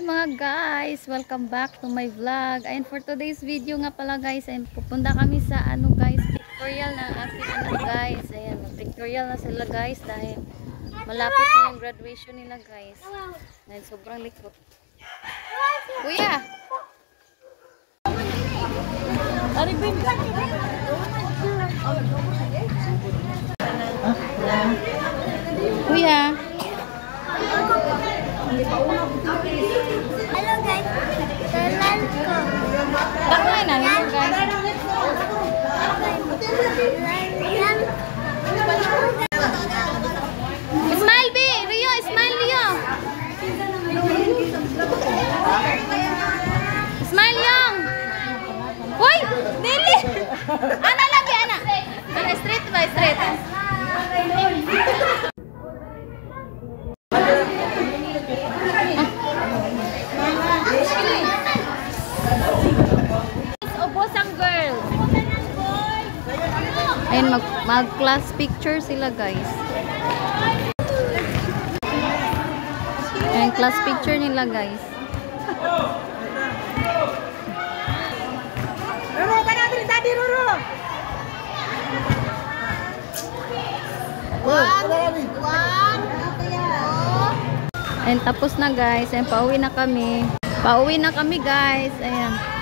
Hi mga guys! Welcome back to my vlog. And for today's video nga pala guys, ay pupunta kami sa pictorial ng aking anak guys. Ayan, pictorial na sila guys dahil malapit na yung graduation nila guys. Dahil sobrang likot. Kuya! Aribin! Kuya! Hello guys, talan ko. Bakit na yun guys? Smile be! Rio! Smile Rio! Smile Yung! Uy! Dili! Ana lagi, ana! Ana, straight ba? Straight. Ubos ang girl. Ayun, mag-class picture sila guys. Ayun, class picture nila guys. Roro, kana diri tadi Roro. Ayun, tapos na guys. Ayun, pauwi na kami. Pauwi na kami guys. Ayan.